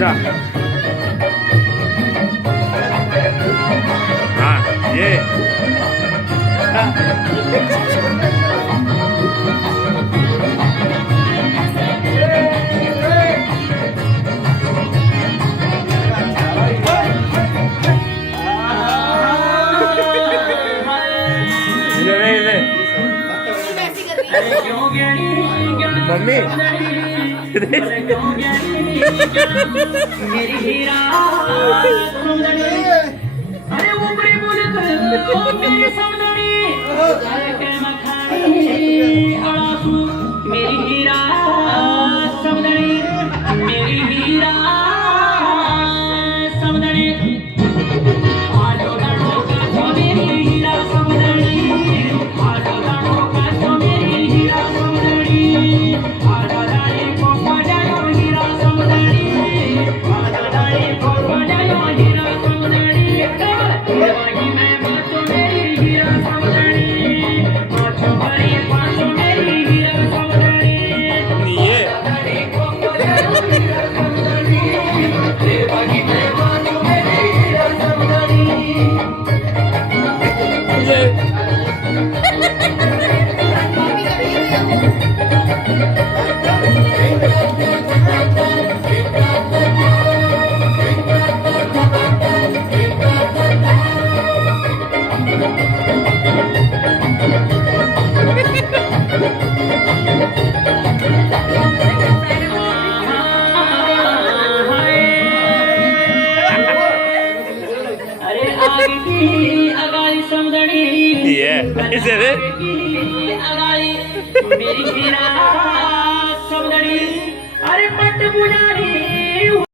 जा हाँ ये मम्मी मेरी हीरा अरे ऊपरी बोले मेरी सौंदर्य अड़ासू मेरी हीरा सौंदर्य मेरी हीरा सौंदर्य आजो गानो का तो मेरी हीरा सौंदर्य आजो गानो का तो मेरी हीरा सौंदर्य आजा दाई को बजायो हीरा सौंदर्य आजा दाई को बजायो हीरा सौंदर्य देवागी में बातो मेरी हीरा सौंदर्य पाँचो भरी पाँचो मेरी हीरा सौंदर्य ये दाई को बजायो हीरा सौंदर्य देवागी में बातो मेरी हीरा सौंदर्य अरे आगे की अगाई सौंदर्य ये ऐसे रे मेरी हीरा सौंदर्य अरे पट पुजारी